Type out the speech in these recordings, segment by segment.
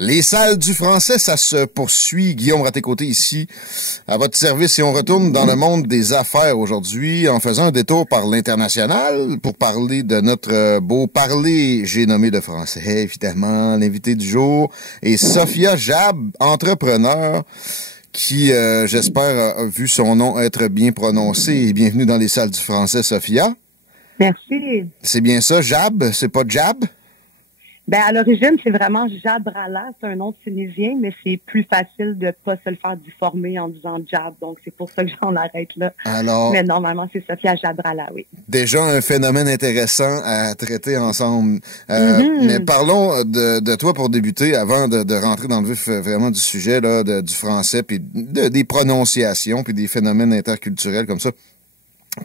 Les salles du français, ça se poursuit. Guillaume Raté-Côté ici, à votre service. Et on retourne dans le monde des affaires aujourd'hui en faisant un détour par l'international pour parler de notre beau parler. J'ai nommé de français, évidemment, l'invité du jour. Et Sophia Jab, entrepreneur, qui, j'espère, a vu son nom être bien prononcé. Et bienvenue dans les salles du français, Sophia. Merci. C'est bien ça, Jab? C'est pas Jab? Ben, à l'origine, c'est vraiment Jabrala, c'est un nom tunisien, mais c'est plus facile de pas se le faire difformer en disant Jab, donc c'est pour ça que j'en arrête là. Alors, mais normalement, c'est Sophia Jabrala, oui. Déjà un phénomène intéressant à traiter ensemble. Mais parlons de toi pour débuter, avant de rentrer dans le vif vraiment du sujet là, du français, puis des prononciations, puis des phénomènes interculturels comme ça.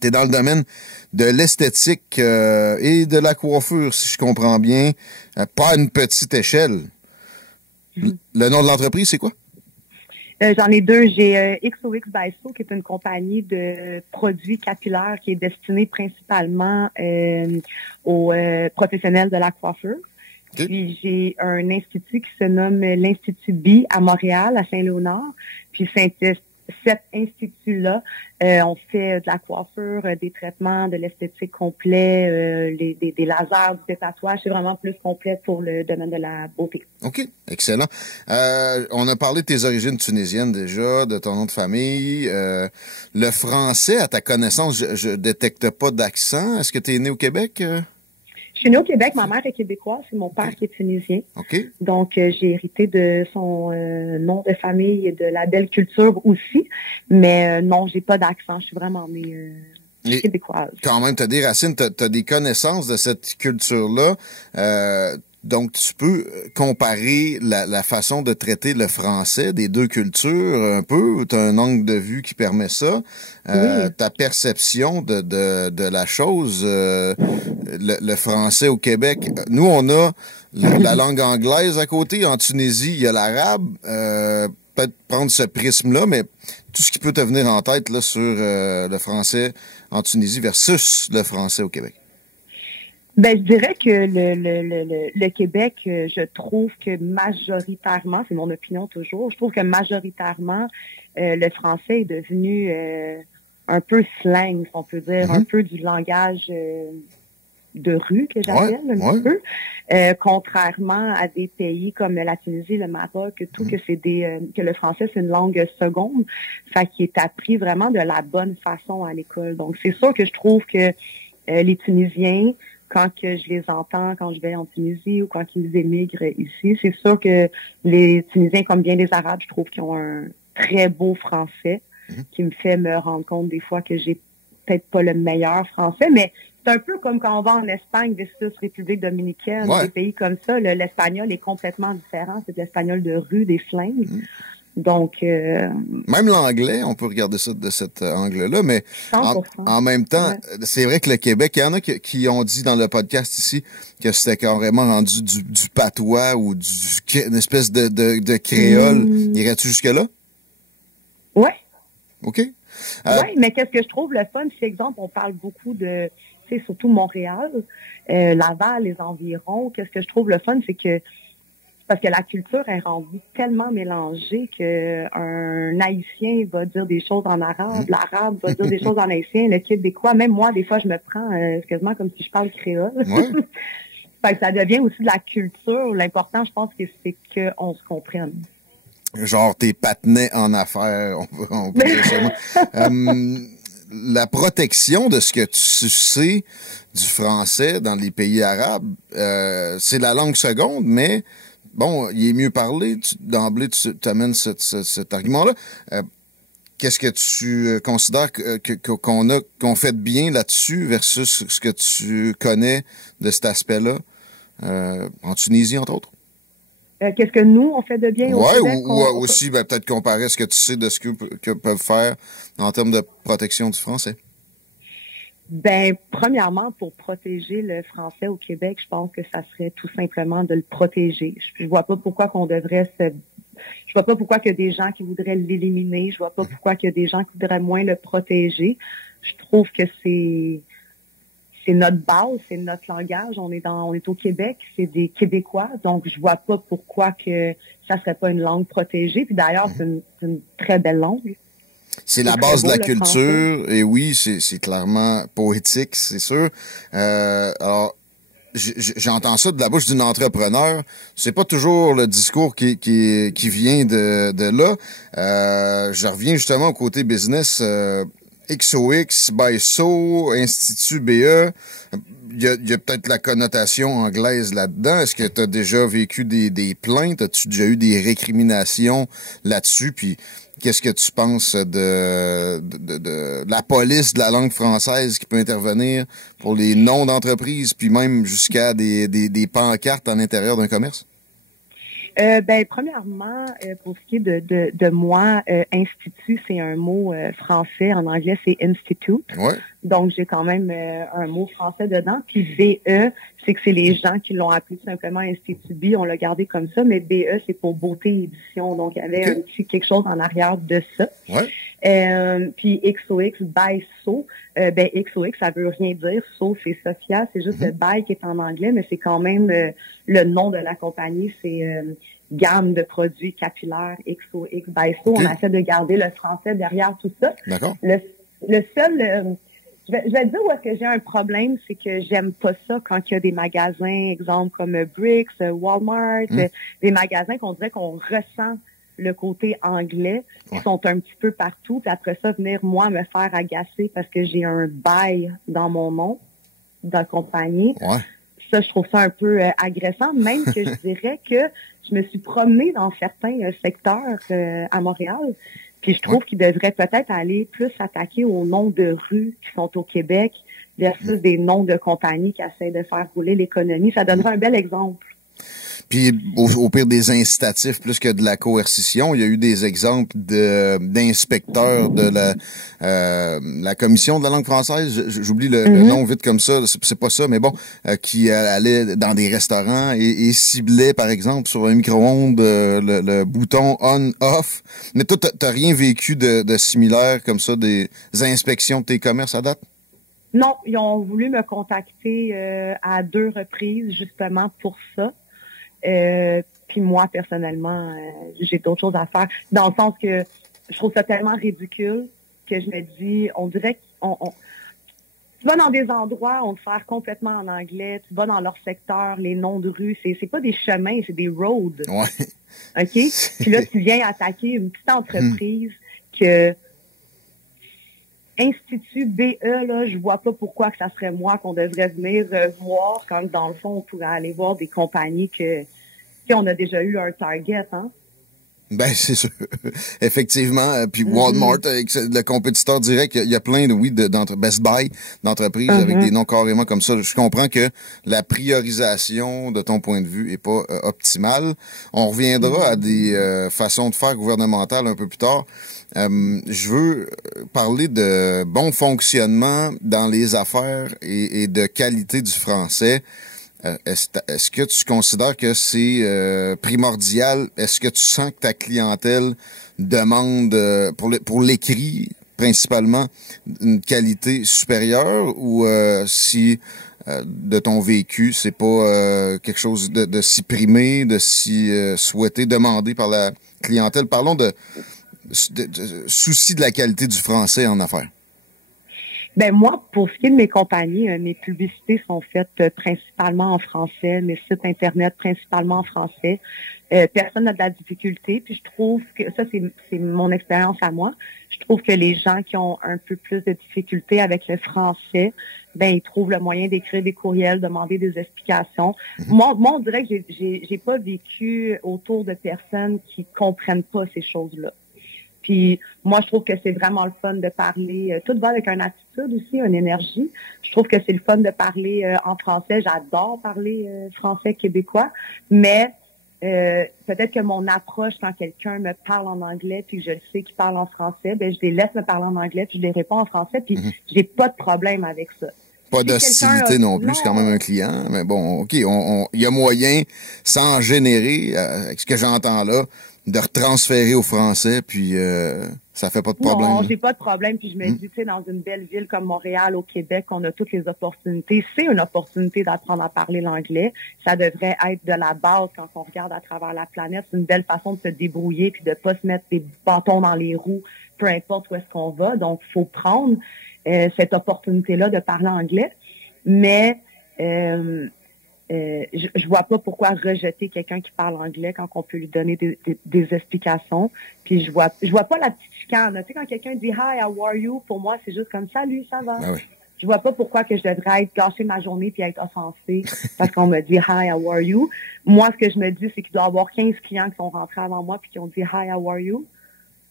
T'es dans le domaine de l'esthétique et de la coiffure, si je comprends bien, pas à une petite échelle. Le nom de l'entreprise, c'est quoi? J'en ai deux. J'ai XOX by So, qui est une compagnie de produits capillaires qui est destinée principalement aux professionnels de la coiffure. Okay. Puis j'ai un institut qui se nomme l'Institut B à Montréal, à Saint-Léonard. Puis cet institut-là, on fait de la coiffure, des traitements, de l'esthétique complet, des lasers, des tatouages. C'est vraiment plus complet pour le domaine de la beauté. OK, excellent. On a parlé de tes origines tunisiennes déjà, de ton nom de famille. Le français, à ta connaissance, je détecte pas d'accent. Est-ce que tu es né au Québec? Je suis née au Québec, ma mère est québécoise, c'est mon père qui est tunisien. Okay. Donc, j'ai hérité de son nom de famille et de la belle culture aussi. Mais non, j'ai pas d'accent, je suis vraiment née québécoise. Quand même, tu as des racines, tu as des connaissances de cette culture-là. Donc, tu peux comparer la façon de traiter le français des deux cultures un peu. Tu as un angle de vue qui permet ça. Oui. Ta perception de la chose, le français au Québec. Nous, on a la langue anglaise à côté. En Tunisie, il y a l'arabe. Peut-être prendre ce prisme-là, mais tout ce qui peut te venir en tête là sur le français en Tunisie versus le français au Québec. Ben, je dirais que le Québec, je trouve que majoritairement, c'est mon opinion toujours, je trouve que majoritairement, le français est devenu un peu slang, si on peut dire, un peu du langage de rue, que j'appelle un peu. Contrairement à des pays comme la Tunisie, le Maroc, tout, que c'est que le français, c'est une langue seconde, fait qu'il est appris vraiment de la bonne façon à l'école. Donc, c'est sûr que je trouve que les Tunisiens, quand que je les entends, quand je vais en Tunisie ou quand ils émigrent ici, c'est sûr que les Tunisiens, comme bien les Arabes, je trouve qu'ils ont un très beau français qui me fait me rendre compte des fois que j'ai peut-être pas le meilleur français, mais c'est un peu comme quand on va en Espagne versus République dominicaine, des pays comme ça. L'espagnol est complètement différent. C'est de l'espagnol de rue, des slangs. Donc, même l'anglais, on peut regarder ça de cet angle-là, mais en même temps, c'est vrai que le Québec, il y en a qui ont dit dans le podcast ici que c'était carrément rendu du patois ou une espèce de créole. Irais-tu jusque-là? Ouais. OK. Oui, mais qu'est-ce que je trouve le fun, c'est exemple, on parle beaucoup de, tu sais, surtout Montréal, Laval, les environs. Qu'est-ce que je trouve le fun, c'est que parce que la culture est rendue tellement mélangée que un Haïtien va dire des choses en arabe, l'arabe va dire des choses en haïtien, le Québécois, même moi, des fois, je me prends quasiment comme si je parle créole. Fait que ça devient aussi de la culture. L'important, je pense que c'est qu'on se comprenne. Genre tes patinets en affaires, on peut dire ça. La protection de ce que tu sais du français dans les pays arabes, c'est la langue seconde, mais bon, il est mieux parlé. D'emblée, tu amènes cet argument-là. Qu'est-ce que tu considères qu'on fait de bien là-dessus versus ce que tu connais de cet aspect-là en Tunisie, entre autres? Qu'est-ce que nous, on fait de bien au Québec? Ou aussi, peut-être comparer ce que tu sais de ce que peuvent faire en termes de protection du français. Ben, premièrement, pour protéger le français au Québec, je pense que ça serait tout simplement de le protéger. Je vois pas pourquoi je vois pas pourquoi qu'il y a des gens qui voudraient l'éliminer. Je vois pas pourquoi qu'il y a des gens qui voudraient moins le protéger. Je trouve que c'est notre base, c'est notre langage. On est au Québec, c'est des Québécois, donc je vois pas pourquoi que ça serait pas une langue protégée. Puis d'ailleurs, c'est une très belle langue. C'est la base de la culture, et oui, c'est clairement poétique, c'est sûr. Alors, j'entends ça de la bouche d'une entrepreneur. C'est pas toujours le discours qui vient de là. Je reviens justement au côté business. XOX, by So, Institut BE. Il y a peut-être la connotation anglaise là-dedans. Est-ce que tu as déjà vécu des plaintes? As-tu déjà eu des récriminations là-dessus? Puis qu'est-ce que tu penses de la police de la langue française qui peut intervenir pour les noms d'entreprises, puis même jusqu'à des pancartes à l'intérieur d'un commerce? Premièrement, pour ce qui est de moi, institut, c'est un mot français. En anglais, c'est institute. Ouais. Donc, j'ai quand même un mot français dedans. Puis BE, c'est que c'est les gens qui l'ont appelé tout simplement Institut B. On l'a gardé comme ça. Mais BE, c'est pour beauté édition. Donc, il y avait un petit quelque chose en arrière de ça. Ouais. Puis XOX, by So. XOX, ça veut rien dire. So, c'est Sophia. C'est juste le by qui est en anglais, mais c'est quand même le nom de la compagnie. C'est gamme de produits capillaires XOX by So. On essaie de garder le français derrière tout ça. D'accord. Le seul... je vais te dire où est-ce que j'ai un problème, c'est que j'aime pas ça quand il y a des magasins, exemple comme Bricks, Walmart, des magasins qu'on dirait qu'on ressent le côté anglais, qui sont un petit peu partout, puis après ça, venir, moi, me faire agacer parce que j'ai un bail dans mon nom, dans la compagnie. Ouais. Ça, je trouve ça un peu agressant, même que je dirais que je me suis promenée dans certains secteurs à Montréal, puis je trouve qu'ils devraient peut-être aller plus s'attaquer aux noms de rues qui sont au Québec versus des noms de compagnies qui essaient de faire rouler l'économie. Ça donnerait un bel exemple. Puis au pire des incitatifs plus que de la coercition, il y a eu des exemples d'inspecteurs de la commission de la langue française, j'oublie le nom vite comme ça, c'est pas ça, mais bon, qui allaient dans des restaurants et ciblaient par exemple sur un micro-ondes le bouton on/off. Mais toi, t'as rien vécu de similaire comme ça, des inspections de tes commerces à date? Non, ils ont voulu me contacter à 2 reprises justement pour ça. Puis moi, personnellement, j'ai d'autres choses à faire. Dans le sens que je trouve ça tellement ridicule que je me dis, on dirait tu vas dans des endroits, on te fait complètement en anglais, tu vas dans leur secteur, les noms de rues, c'est pas des chemins, c'est des roads. Ouais. OK? Puis là, tu viens attaquer une petite entreprise que Institut BE, là, je vois pas pourquoi que ça serait moi qu'on devrait venir voir quand, dans le fond, on pourrait aller voir des compagnies que on a déjà eu un target, hein? Ben, c'est sûr. Effectivement. Puis Walmart, avec le compétiteur direct, il y a plein de Best Buy, d'entreprises avec des noms carrément comme ça. Je comprends que la priorisation, de ton point de vue, est pas optimale. On reviendra à des façons de faire gouvernementales un peu plus tard. Je veux parler de bon fonctionnement dans les affaires et de qualité du français. Est-ce que tu considères que c'est primordial? Est-ce que tu sens que ta clientèle demande, pour l'écrit principalement, une qualité supérieure, ou si de ton vécu, c'est pas quelque chose de si primé, de si souhaité, demandé par la clientèle? Parlons de souci de la qualité du français en affaires. Ben moi, pour ce qui est de mes compagnies, mes publicités sont faites principalement en français, mes sites internet principalement en français. Personne n'a de la difficulté, puis je trouve que ça, c'est mon expérience à moi. Je trouve que les gens qui ont un peu plus de difficulté avec le français, ben ils trouvent le moyen d'écrire des courriels, demander des explications. Moi, on dirait que j'ai pas vécu autour de personnes qui comprennent pas ces choses-là. Puis moi, je trouve que c'est vraiment le fun de parler. Tout va avec une attitude aussi, une énergie. Je trouve que c'est le fun de parler en français. J'adore parler français québécois, mais peut-être que mon approche quand quelqu'un me parle en anglais puis que je le sais qu'il parle en français, ben je les laisse me parler en anglais puis je les réponds en français puis j'ai pas de problème avec ça. Pas d'hostilité non plus, c'est quand même un client. Mais bon, OK, il y a moyen, sans générer, avec ce que j'entends là, de retransférer au français, puis ça fait pas de problème. Non, j'ai pas de problème. Puis je me dis, tu sais, dans une belle ville comme Montréal, au Québec, on a toutes les opportunités. C'est une opportunité d'apprendre à parler l'anglais. Ça devrait être de la base quand on regarde à travers la planète. C'est une belle façon de se débrouiller puis de pas se mettre des bâtons dans les roues, peu importe où est-ce qu'on va. Donc, faut prendre cette opportunité-là de parler anglais. Mais je vois pas pourquoi rejeter quelqu'un qui parle anglais quand on peut lui donner des explications. Puis je vois pas la petite chicane. Tu sais, quand quelqu'un dit Hi, how are you, pour moi, c'est juste comme salut, ça va. Ah oui. Je vois pas pourquoi que je devrais gâcher ma journée puis être offensée parce qu'on me dit Hi, how are you. Moi, ce que je me dis, c'est qu'il doit y avoir 15 clients qui sont rentrés avant moi puis qui ont dit Hi, how are you.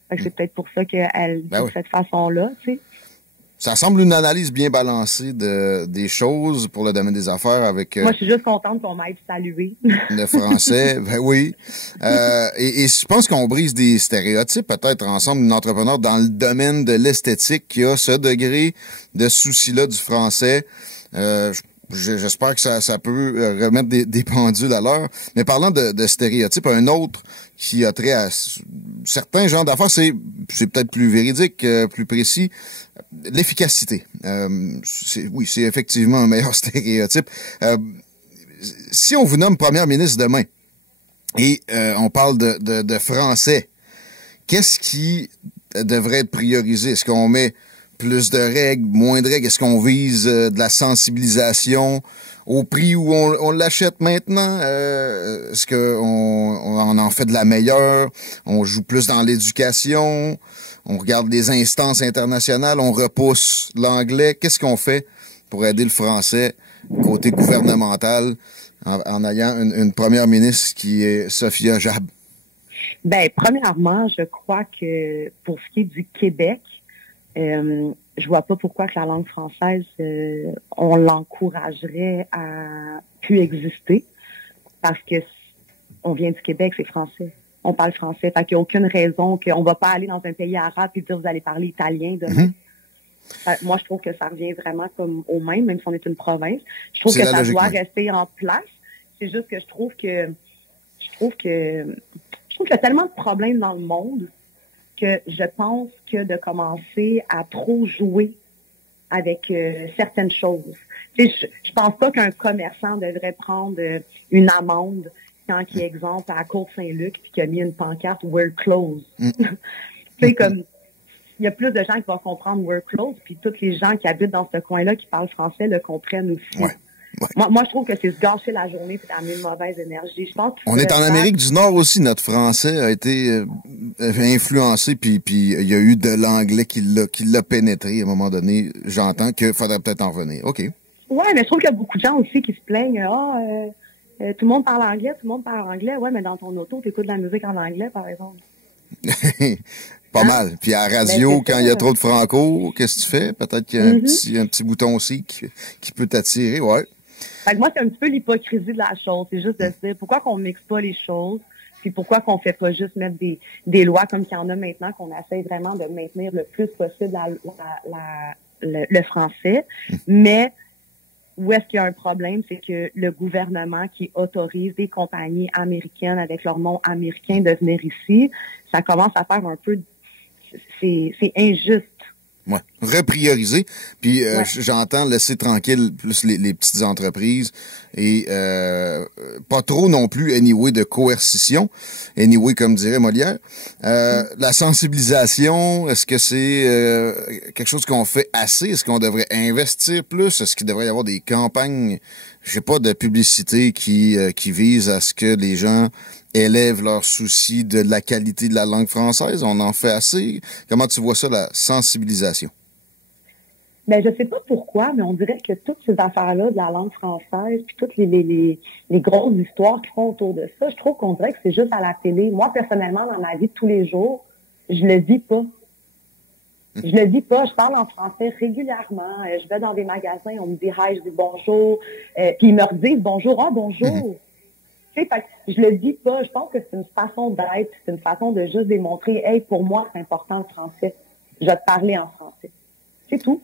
Fait que c'est peut-être pour ça qu'elle dit de cette façon-là, tu sais. Ça semble une analyse bien balancée des choses pour le domaine des affaires avec... Moi, je suis juste contente qu'on m'aide salué. Le français, ben oui. Et je pense qu'on brise des stéréotypes, peut-être ensemble, une entrepreneur dans le domaine de l'esthétique qui a ce degré de souci-là du français. J'espère que ça peut remettre des pendules à l'heure. Mais parlant de stéréotypes, un autre qui a trait à certains genres d'affaires, c'est peut-être plus véridique, plus précis, l'efficacité. C'est effectivement un meilleur stéréotype. Si on vous nomme première ministre demain et on parle de français, qu'est-ce qui devrait être priorisé? Est-ce qu'on met plus de règles, moins de règles? Est-ce qu'on vise de la sensibilisation au prix où on l'achète maintenant? Est-ce qu'on en fait de la meilleure? On joue plus dans l'éducation? On regarde les instances internationales? On repousse l'anglais? Qu'est-ce qu'on fait pour aider le français côté gouvernemental en ayant une première ministre qui est Sophia Jab? Ben, premièrement, je crois que pour ce qui est du Québec, je vois pas pourquoi que la langue française, on l'encouragerait à plus exister, parce que on vient du Québec, c'est français. On parle français. Fait qu'il n'y a aucune raison qu'on va pas aller dans un pays arabe et dire vous allez parler italien demain. Moi, je trouve que ça revient vraiment comme au même si on est une province. Je trouve que ça doit rester en place. C'est juste que je trouve qu'il y a tellement de problèmes dans le monde que je pense que de commencer à trop jouer avec certaines choses. Tu sais, je pense pas qu'un commerçant devrait prendre une amende quand il est exemple à la Côte-Saint-Luc puis qu'il a mis une pancarte We're closed. Tu sais, comme il y a plus de gens qui vont comprendre We're closed, puis tous les gens qui habitent dans ce coin-là qui parlent français le comprennent aussi. Ouais. Moi, je trouve que c'est se gâcher la journée et d'amener une mauvaise énergie. Je pense on est en Amérique du Nord aussi. Notre français a été influencé, puis il y a eu de l'anglais qui l'a pénétré à un moment donné. J'entends qu'il faudrait peut-être en revenir. OK. Ouais, mais je trouve qu'il y a beaucoup de gens aussi qui se plaignent. Tout le monde parle anglais. Ouais, mais dans ton auto, t'écoutes de la musique en anglais, par exemple. Pas mal. Puis à la radio, quand il y a trop de franco, qu'est-ce que tu fais? Peut-être qu'il y a un petit bouton aussi qui peut t'attirer, ouais. Fait que moi, c'est un petit peu l'hypocrisie de la chose. C'est juste de se dire pourquoi qu'on mixe pas les choses, puis pourquoi qu'on fait pas juste mettre des lois comme qu'il y en a maintenant, qu'on essaie vraiment de maintenir le plus possible le français. Mais où est-ce qu'il y a un problème, c'est que le gouvernement qui autorise des compagnies américaines avec leur nom américain de venir ici, ça commence à faire un peu... C'est injuste. Ouais, reprioriser. Puis j'entends laisser tranquille plus les petites entreprises et pas trop non plus anyway de coercition. Anyway, comme dirait Molière. La sensibilisation, est-ce que c'est quelque chose qu'on fait assez? Est-ce qu'on devrait investir plus? Est-ce qu'il devrait y avoir des campagnes, je sais pas, de publicité qui visent à ce que les gens élèvent leurs soucis de la qualité de la langue française? On en fait assez? Comment tu vois ça, la sensibilisation? Ben, je sais pas pourquoi, mais on dirait que toutes ces affaires-là de la langue française, puis toutes les grosses histoires qui font autour de ça, je trouve qu'on dirait que c'est juste à la télé. Moi, personnellement, dans ma vie de tous les jours, je le vis pas. Je le dis pas, je parle en français régulièrement. Je vais dans des magasins, on me dit hi, je dis bonjour, puis ils me redisent bonjour, bonjour. Tu sais, je le dis pas. Je pense que c'est une façon d'être, c'est une façon de juste démontrer, hey, pour moi, c'est important le français. Je vais te parler en français. C'est tout.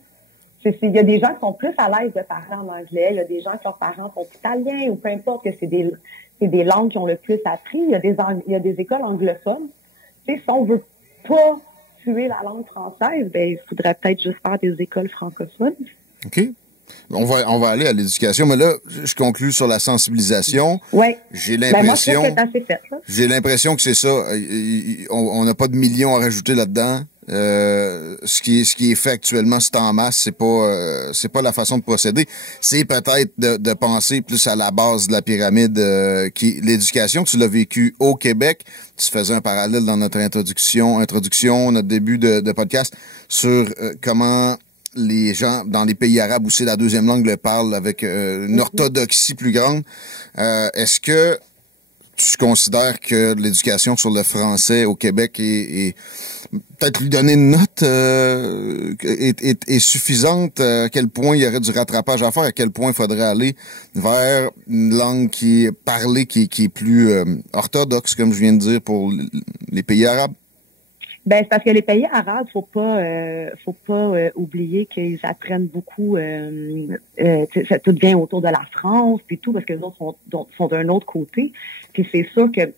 Il y a des gens qui sont plus à l'aise de parler en anglais. Il y a des gens qui leurs parents sont italiens ou peu importe, que c'est c'est des langues qui ont le plus appris. Il y a des écoles anglophones. Tu sais, si on veut pas tuer la langue française, ben, il faudrait peut-être juste faire des écoles francophones. OK. On va aller à l'éducation, mais là, je conclue sur la sensibilisation. Oui. J'ai l'impression. Ben moi, je trouve que c'est assez fait, là. J'ai l'impression que c'est ça. On n'a pas de millions à rajouter là-dedans. Ce qui est fait actuellement, c'est en masse. C'est pas la façon de procéder. C'est peut-être de penser plus à la base de la pyramide, qui l'éducation. Tu l'as vécu au Québec. Tu faisais un parallèle dans notre introduction, notre début de podcast sur comment les gens dans les pays arabes où c'est la deuxième langue le parlent avec une orthodoxie plus grande. Est-ce que tu considères que l'éducation sur le français au Québec est peut-être lui donner une note est suffisante? À quel point il y aurait du rattrapage à faire? À quel point il faudrait aller vers une langue qui est parlée, qui est plus orthodoxe, comme je viens de dire, pour les pays arabes? Ben, c'est parce que les pays arabes, faut pas oublier qu'ils apprennent beaucoup, tout vient autour de la France, puis tout, parce que les autres sont d'un autre côté. Puis c'est sûr que,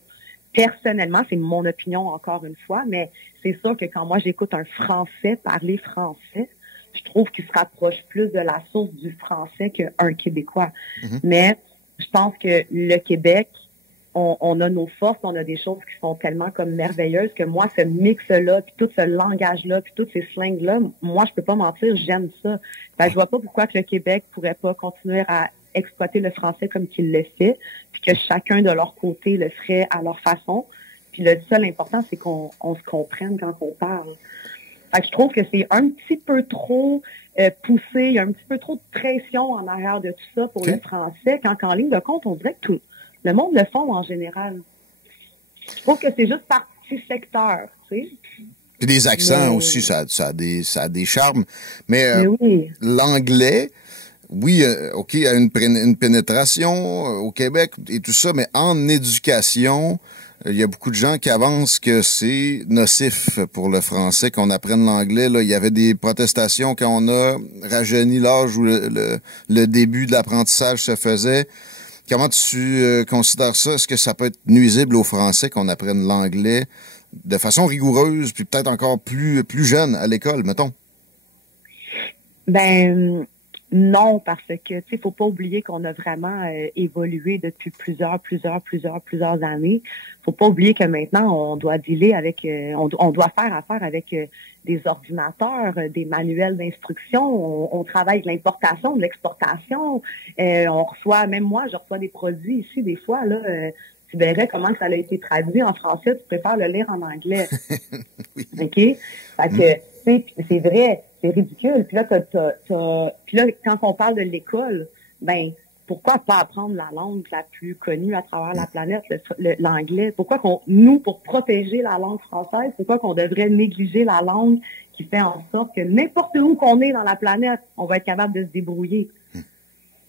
personnellement, c'est mon opinion encore une fois, mais c'est sûr que quand moi j'écoute un Français parler français, je trouve qu'il se rapproche plus de la source du français qu'un Québécois. Mm-hmm. Mais je pense que le Québec, on a nos forces, on a des choses qui sont tellement comme merveilleuses que moi, ce mix-là, puis tout ce langage-là, puis tous ces slangs-là, moi, je peux pas mentir, j'aime ça. Ben, je vois pas pourquoi que le Québec pourrait pas continuer à exploiter le français comme qu'il le fait, puis que chacun de leur côté le ferait à leur façon. Puis le seul important, c'est qu'on se comprenne quand on parle. Fait que je trouve que c'est un petit peu trop poussé, il y a un petit peu trop de pression en arrière de tout ça pour le français, quand en ligne de compte, on dirait que le monde le font en général. Je trouve que c'est juste par petit secteur, tu sais. Puis des accents aussi, ça a des charmes. Mais oui. L'anglais, oui, OK, il y a une pénétration au Québec et tout ça, mais en éducation, il y a beaucoup de gens qui avancent que c'est nocif pour le français qu'on apprenne l'anglais. Là, il y avait des protestations quand on a rajeuni l'âge où le début de l'apprentissage se faisait. Comment tu considères ça? Est-ce que ça peut être nuisible aux Français qu'on apprenne l'anglais de façon rigoureuse, puis peut-être encore plus jeune à l'école, mettons? Ben non, parce que tu sais, faut pas oublier qu'on a vraiment évolué depuis plusieurs années. Faut pas oublier que maintenant on doit dealer avec, on doit faire affaire avec des ordinateurs, des manuels d'instruction. On travaille avec l'importation, de l'exportation. On reçoit, même moi, je reçois des produits ici des fois là. Tu verrais comment ça a été traduit en français. Tu préfères le lire en anglais. Oui. Ok. Fait que c'est vrai. C'est ridicule. Puis là, quand on parle de l'école, ben, pourquoi pas apprendre la langue la plus connue à travers la planète, l'anglais? Pourquoi nous, pour protéger la langue française, pourquoi qu'on devrait négliger la langue qui fait en sorte que n'importe où qu'on est dans la planète, on va être capable de se débrouiller?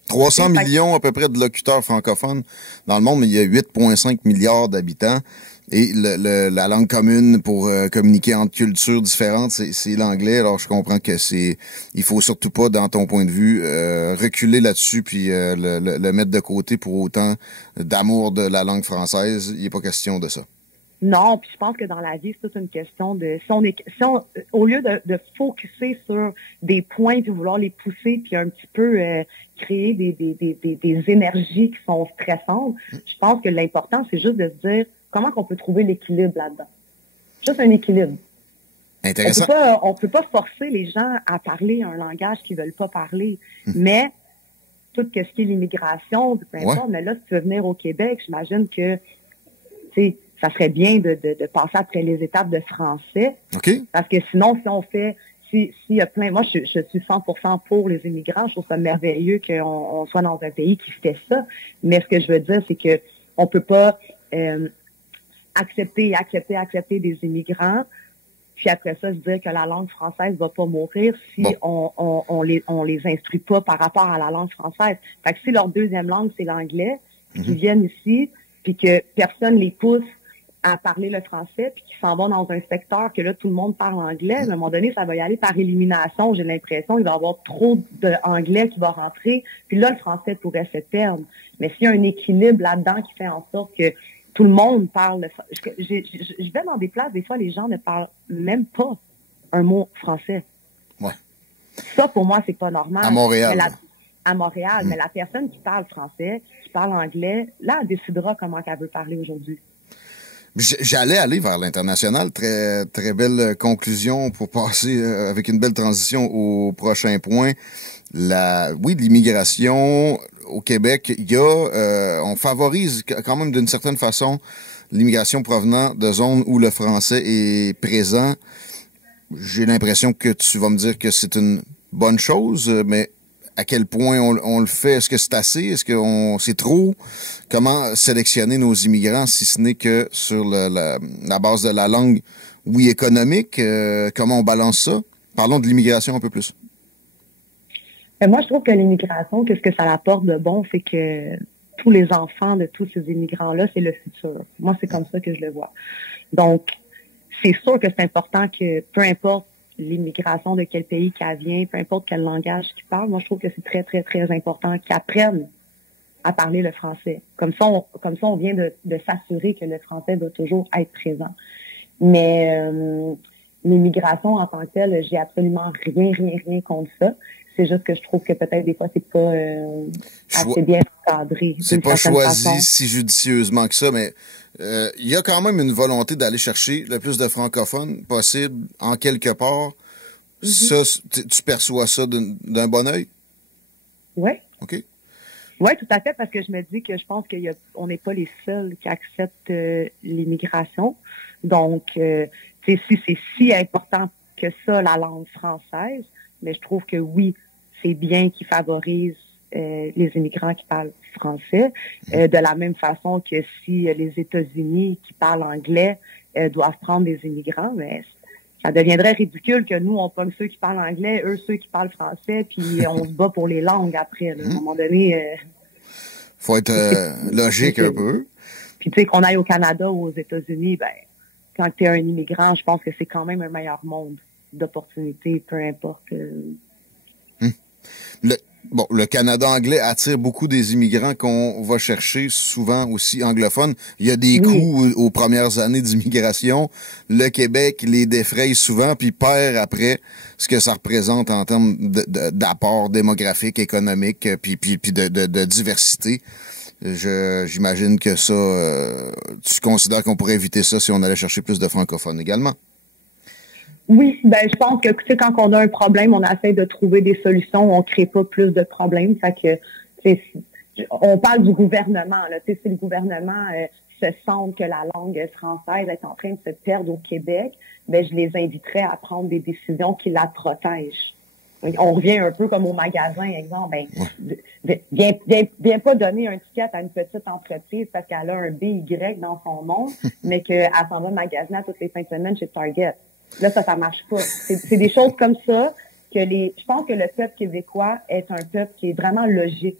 300 millions à peu près de locuteurs francophones dans le monde, mais il y a 8,5 milliards d'habitants. Et la langue commune pour communiquer entre cultures différentes, c'est l'anglais. Alors je comprends que il faut surtout pas, dans ton point de vue, reculer là-dessus puis le mettre de côté pour autant d'amour de la langue française. Il n'est pas question de ça. Non, puis je pense que dans la vie, c'est toute une question de au lieu de focusser sur des points puis vouloir les pousser puis un petit peu créer des énergies qui sont stressantes, je pense que l'important c'est juste de se dire comment qu'on peut trouver l'équilibre là-dedans. Juste un équilibre. Intéressant. On peut pas forcer les gens à parler un langage qu'ils veulent pas parler, mais tout ce qui est l'immigration, peu importe, mais là si tu veux venir au Québec, j'imagine que tu sais ça serait bien de passer après les étapes de français. Okay. Parce que sinon, s'il y a plein, moi, je suis 100% pour les immigrants. Je trouve ça merveilleux qu'on soit dans un pays qui fait ça. Mais ce que je veux dire, c'est que on peut pas, accepter des immigrants, puis après ça, se dire que la langue française va pas mourir si on les instruit pas par rapport à la langue française. Fait que si leur deuxième langue, c'est l'anglais, qu'ils viennent ici, puis que personne les pousse à parler le français, puis qui s'en vont dans un secteur que là, tout le monde parle anglais. À un moment donné, ça va y aller par élimination. J'ai l'impression qu'il va y avoir trop d'anglais qui va rentrer, puis là, le français pourrait se perdre. Mais s'il y a un équilibre là-dedans qui fait en sorte que tout le monde parle... Je vais dans des places, des fois, les gens ne parlent même pas un mot français. Ouais. Ça, pour moi, c'est pas normal. À Montréal. À Montréal, mais la personne qui parle français, qui parle anglais, là, elle décidera comment elle veut parler aujourd'hui. J'allais aller vers l'international. Très, très belle conclusion pour passer avec une belle transition au prochain point. L'immigration au Québec, on favorise quand même d'une certaine façon l'immigration provenant de zones où le français est présent. J'ai l'impression que tu vas me dire que c'est une bonne chose, mais à quel point on le fait? Est-ce que c'est assez? Est-ce que c'est trop? Comment sélectionner nos immigrants si ce n'est que sur la base de la langue, oui, économique? Comment on balance ça? Parlons de l'immigration un peu plus. Moi, je trouve que l'immigration, qu'est-ce que ça apporte de bon, c'est que tous les enfants de tous ces immigrants-là, c'est le futur. Moi, c'est comme ça que je le vois. Donc, c'est sûr que c'est important que, peu importe l'immigration de quel pays qu'elle vient, peu importe quel langage qu'ils parlent, moi, je trouve que c'est très, très, très important qu'ils apprennent à parler le français. Comme ça, on vient de s'assurer que le français va toujours être présent. Mais l'immigration en tant que telle, j'ai absolument rien contre ça. C'est juste que je trouve que peut-être des fois, c'est pas assez bien encadré. C'est pas choisi si judicieusement que ça, mais il y a quand même une volonté d'aller chercher le plus de francophones possible en quelque part. Ça, tu perçois ça d'un bon œil? Oui. OK. Oui, tout à fait, parce que je me dis que je pense qu'on n'est pas les seuls qui acceptent l'immigration. Donc, si c'est si important que ça, la langue française, mais je trouve que oui, c'est bien qu'ils favorisent les immigrants qui parlent français, de la même façon que si les États-Unis qui parlent anglais doivent prendre des immigrants, mais ça deviendrait ridicule que nous, on pogne ceux qui parlent anglais, eux, ceux qui parlent français, puis on se bat pour les langues après. Là. À un moment donné... faut être logique un peu. Puis tu sais, qu'on aille au Canada ou aux États-Unis, ben quand tu es un immigrant, je pense que c'est quand même un meilleur monde d'opportunités, peu importe. Le Canada anglais attire beaucoup des immigrants qu'on va chercher, souvent aussi anglophones. Il y a des coûts aux premières années d'immigration. Le Québec les défraye souvent, puis perd après ce que ça représente en termes d'apport démographique, économique, puis de diversité. J'imagine que ça, tu considères qu'on pourrait éviter ça si on allait chercher plus de francophones également? Oui, ben je pense que tu sais, quand on a un problème, on essaie de trouver des solutions, on crée pas plus de problèmes. Fait que on parle du gouvernement, là. Tu sais, si le gouvernement se sent que la langue française est en train de se perdre au Québec, ben je les inviterais à prendre des décisions qui la protègent. On revient un peu comme au magasin, exemple, viens pas donner un ticket à une petite entreprise parce qu'elle a un BY dans son nom, mais qu'elle s'en va magasiner toutes les fins de semaine chez Target. Là, ça marche pas. C'est des choses comme ça que je pense que le peuple québécois est un peuple qui est vraiment logique.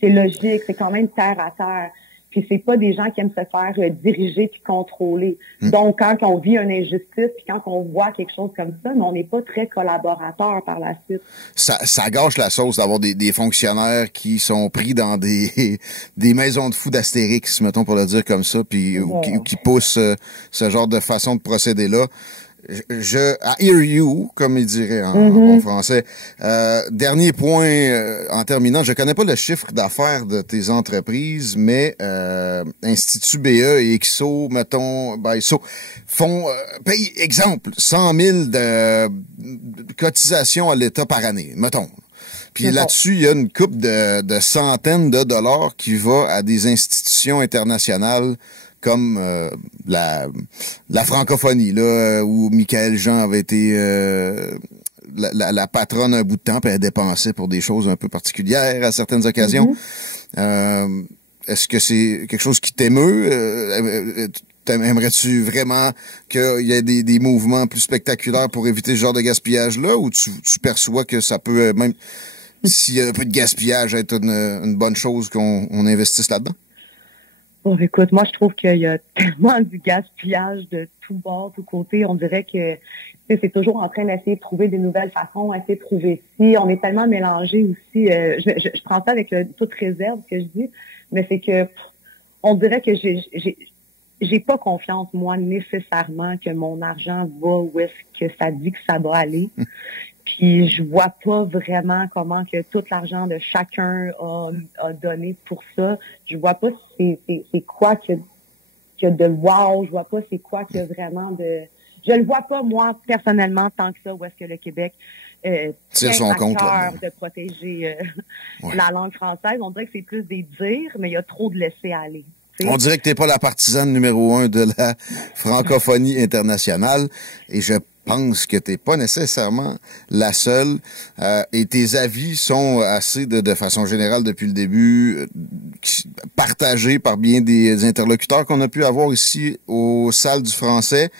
C'est logique, c'est quand même terre à terre. Puis c'est pas des gens qui aiment se faire diriger puis contrôler. Donc, quand on vit une injustice puis quand on voit quelque chose comme ça, mais on n'est pas très collaborateur par la suite. Ça gâche la sauce d'avoir des fonctionnaires qui sont pris dans des maisons de fous d'Astérix, mettons pour le dire comme ça, puis ou qui poussent ce genre de façon de procéder là. I hear you, comme il dirait en bon français. Dernier point en terminant, je connais pas le chiffre d'affaires de tes entreprises, mais Institut BE et XO, mettons, XO, payent, exemple, 100 000 de cotisations à l'État par année, mettons. Puis là-dessus, il y a une coupe de centaines de dollars qui va à des institutions internationales comme la francophonie, là, où Michael Jean avait été la patronne un bout de temps, puis elle dépensait pour des choses un peu particulières à certaines occasions. Est-ce que c'est quelque chose qui t'émeut? Aimerais-tu vraiment qu'il y ait des mouvements plus spectaculaires pour éviter ce genre de gaspillage-là, ou tu perçois que ça peut, même s'il y a un peu de gaspillage, être une bonne chose qu'on investisse là-dedans? Oh, écoute, moi, je trouve qu'il y a tellement du gaspillage de tout bord, tout côté. On dirait que c'est toujours en train d'essayer de trouver des nouvelles façons, essayer de prouver si. On est tellement mélangés aussi. Je prends ça avec toute réserve, ce que je dis, mais c'est que on dirait que j'ai pas confiance, moi, nécessairement, que mon argent va où est-ce que ça dit que ça doit aller. Puis je vois pas vraiment comment que tout l'argent de chacun a donné pour ça. Je vois pas c'est quoi que de wow. Je vois pas c'est quoi que vraiment de. Je le vois pas moi personnellement tant que ça où est-ce que le Québec tient son à compte cœur de protéger la langue française. On dirait que c'est plus des dires, mais il y a trop de laisser aller. On dirait que t'es pas la partisane numéro 1 de la francophonie internationale et je pense que t'es pas nécessairement la seule. Et tes avis sont assez, de façon générale depuis le début, partagés par bien des interlocuteurs qu'on a pu avoir ici aux salles du français.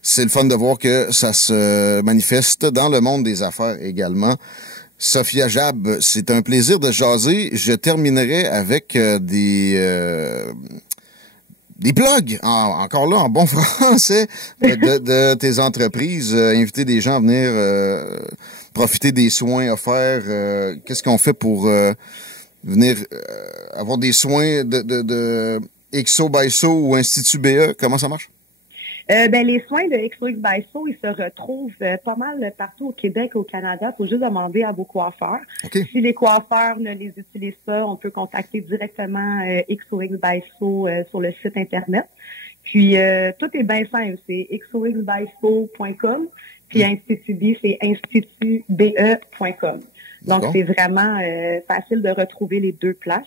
C'est le fun de voir que ça se manifeste dans le monde des affaires également. Sophia Jabbe, c'est un plaisir de jaser. Je terminerai avec des blogs, encore là, en bon français, de tes entreprises, inviter des gens à venir profiter des soins offerts. Qu'est-ce qu'on fait pour venir avoir des soins de XO BISO ou Institut BE? Comment ça marche? Les soins de XOX BISO, ils se retrouvent pas mal partout au Québec, au Canada. Il faut juste demander à vos coiffeurs. Okay. Si les coiffeurs ne les utilisent pas, on peut contacter directement XOX BISO sur le site Internet. Puis, tout est bien simple. C'est xoxbiso.com. Puis, Institut B, c'est institutbe.com. Donc, c'est vraiment facile de retrouver les deux places.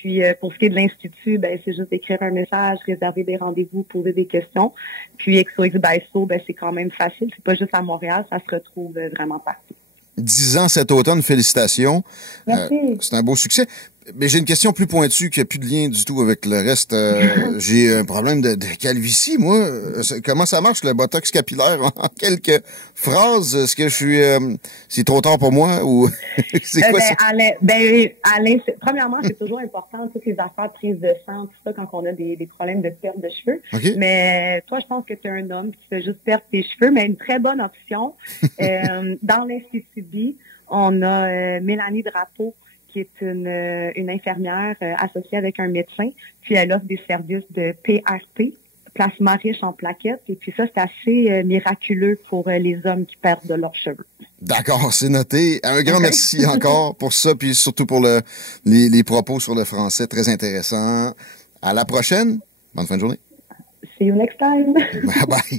Puis pour ce qui est de l'Institut, c'est juste d'écrire un message, réserver des rendez-vous, poser des questions. Puis XOX BISO, c'est quand même facile. C'est pas juste à Montréal, ça se retrouve vraiment partout. 10 ans cet automne, félicitations. Merci. C'est un beau succès. Mais j'ai une question plus pointue qui n'a plus de lien du tout avec le reste. J'ai un problème de calvitie, moi. Comment ça marche, le botox capillaire? En quelques phrases, est-ce que je suis... c'est trop tard pour moi ou c'est quoi ça? Alain, premièrement, c'est toujours important, toutes les affaires de prise de sang, tout ça, quand on a des problèmes de perte de cheveux. Okay. Mais toi, je pense que tu es un homme qui fait juste perdre tes cheveux, mais une très bonne option. Dans l'Institut B, on a Mélanie Drapeau, qui est une infirmière associée avec un médecin, puis elle offre des services de PRP, plasma riche en plaquettes, et puis ça, c'est assez miraculeux pour les hommes qui perdent de leurs cheveux. D'accord, c'est noté. Un grand merci encore pour ça, puis surtout pour les propos sur le français, très intéressant. À la prochaine. Bonne fin de journée. See you next time. Bye bye.